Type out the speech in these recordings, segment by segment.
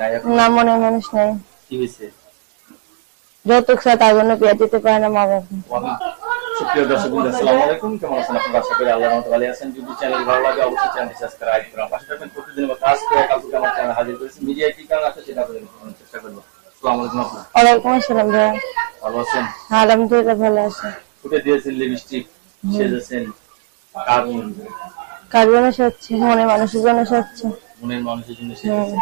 না মনে মানুষ নাই। কি হয়েছে? যৌতুক ছাড়া তার জন্য বিয়ে দিতে পারে না মা বাবা। সুপ্রিয় দর্শক বন্ধু, আসসালামু আলাইকুম। কেমন আছেন আপনারা? আশা করি আল্লাহর রহমতে ভালো আছেন। যদি চ্যানেল ভালো লাগে অবশ্যই চ্যানেলটি সাবস্ক্রাইব করুন। পাশে থাকবেন প্রতিদিন আমরা কাজ করে কালকে আমার চ্যানেল হাজির করেছি। মিডিয়া কি কারণ আছে সেটা আপনাদের জানানোর চেষ্টা করব। আসসালামু আলাইকুম আপু। ওয়ালাইকুম আসসালাম ভাইয়া। ভালো আছেন? হ্যাঁ আলহামদুলিল্লাহ ভালো আছে। ফুটে দিয়েছেন লিপস্টিক, সেজেছেন, কার কার জন্য সাজছে? মনে মানুষের জন্য সাজছে। মনের মানুষের জন্য সেজেছেন।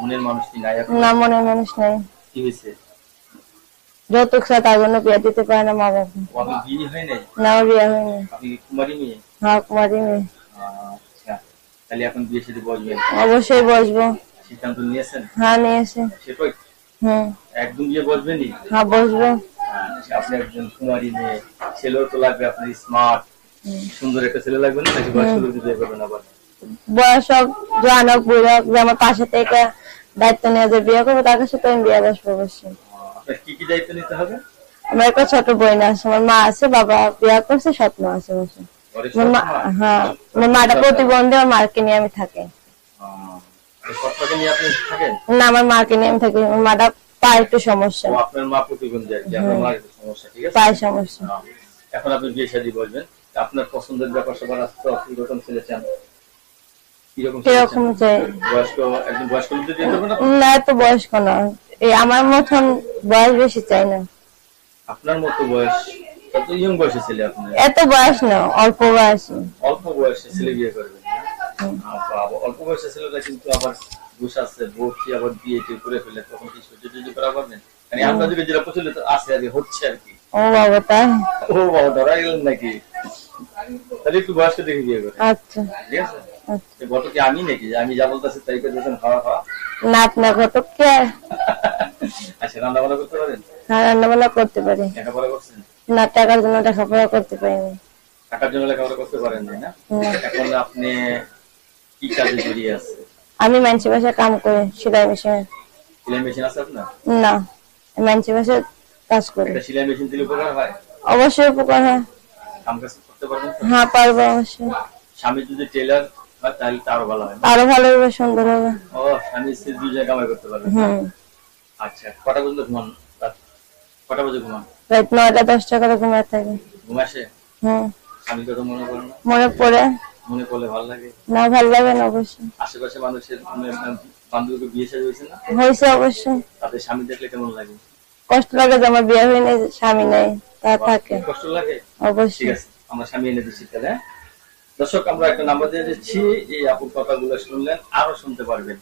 মনের মানুষ কি নাই এখন? না মনে মানুষ নাই। কি হয়েছে? যৌতুক ছাড়া তার জন্য বিয়ে দিতে পারে না মা বাবা। আপনি বিয়ে হয় নাই? না আমার বিয়ে হয়নি। আপনি কি কুমারী মেয়ে? হ্যাঁ কুমারী মেয়ে। আচ্ছা, তাহলে এখন বিয়ে সাথে বসবেন? অবশ্যই বসবো। সিদ্ধান্ত নিয়েছেন? হ্যাঁ নিয়েছে। সেটাই হুম। একদম বিয়ে বসবেনই? হ্যাঁ বসবো। আপনি একজন কুমারী মেয়ে, ছেলেও তো লাগবে, আপনি স্মার্ট সুন্দর একটা ছেলে লাগবে না? নাকি বয়স্ক লোক বিয়ে করবেন আবার? বয়স হোক জোয়ান হোক বুড়ো হোক, যে আমার পাশে থেকে দায়িত্ব নিয়ে যে বিয়ে করবো তার সাথে আমি বিয়ে বসবো অবশ্যই। আপনার কি কি দায়িত্ব নিতে হবে? আমার একটা ছোট বোন আছে, আমার মা আছে, বাবা বিয়ে করছে, স্বপ্ন আছে বসে। হ্যাঁ আমার মাটা প্রতিবন্ধী, আমার মাকে নিয়ে আমি থাকি। না আমার মাকে নিয়ে আমি থাকি, আমার মাটা পায়ে একটু সমস্যা। আপনার মা প্রতিবন্ধী আর কি, আপনার মার একটু সমস্যা, ঠিক আছে? পায়ে সমস্যা। এখন আপনি বিয়ে শাদী বলবেন, আপনার পছন্দের ব্যাপার সবার আসতে কিরকম ছেলে চান? কিরকম চাই? বয়স্ক, একদম বয়স্ক লোক বিয়ে করবেন না? না এত বয়স্ক না, এই আমার মতন বয়স বেশি চাই না। আপনার মতো বয়স, কত ইয়ং বয়সে ছেলে আপনার? এত বয়স না, অল্প বয়সী। অল্প বয়সে ছেলে বিয়ে করবেন? অল্প বয়সে ছেলেটা কিন্তু আবার ঘুষ আছে, ভর্তি আবার বিয়ে করে ফেলে, তখন কি সহ্য করা পারবেন? মানে আমরা যদি যেটা প্রচলিত আছে আর কি, হচ্ছে আর কি। ও বাবা তাই? ও বাবা ধরা গেলেন নাকি? তাহলে একটু বয়স্ক দেখে বিয়ে করে। আচ্ছা ঠিক আছে। গত কি আমি নাকি আমি যা বলতেছি তাই করতেছেন? খাওয়া খাওয়া না আপনার ঘটক কে? আচ্ছা, রান্না বান্না করতে পারেন? হ্যাঁ রান্না বান্না করতে পারি। লেখাপড়া করছেন? না টাকার জন্য লেখাপড়া করতে পারিনি। টাকার জন্য লেখাপড়া করতে পারেন না? এখন আপনি কি কাজে জড়িয়ে আছে? আমি মানুষের বাসায় কাম করি, সেলাই মেশিনে। সেলাই মেশিন আছে আপনার? না মানুষের বাসায় কাজ করি। সেলাই মেশিন দিলে উপকার হয়? অবশ্যই উপকার হয়। কাম কাজ করতে পারবেন? হ্যাঁ পারবো অবশ্যই। স্বামী যদি টেলার হয় তাহলে তো আরো ভালো হয়। আরো ভালো হবে, সুন্দর হবে। ও স্বামী স্ত্রী দুই জায়গায় কামাই করতে পারবেন। আচ্ছা, কটা পর্যন্ত ঘুমান? কটা বাজে ঘুমান? রাত 9টা-10টা করে ঘুমায় থাকি। ঘুম আসে? স্বামীর কথা মনে পড়ে না? মনে পড়ে। মনে পড়লে ভালো লাগে? না ভালো লাগে না অবশ্যই। আশেপাশে মানুষের বান্ধবীকে বিয়ে শাদী হয়েছে না? হয়েছে অবশ্যই। তাদের স্বামী দেখলে কেমন লাগে? কষ্ট লাগে যে আমার বিয়ে হয়নি, স্বামী নেই, তা থাকে। কষ্ট লাগে? অবশ্যই। ঠিক আছে, আমরা স্বামী এনে দিচ্ছি তাহলে। দর্শক আমরা একটা নাম্বার দিয়ে দিচ্ছি, এই আপুর কথাগুলো শুনলেন, আরো শুনতে পারবেন।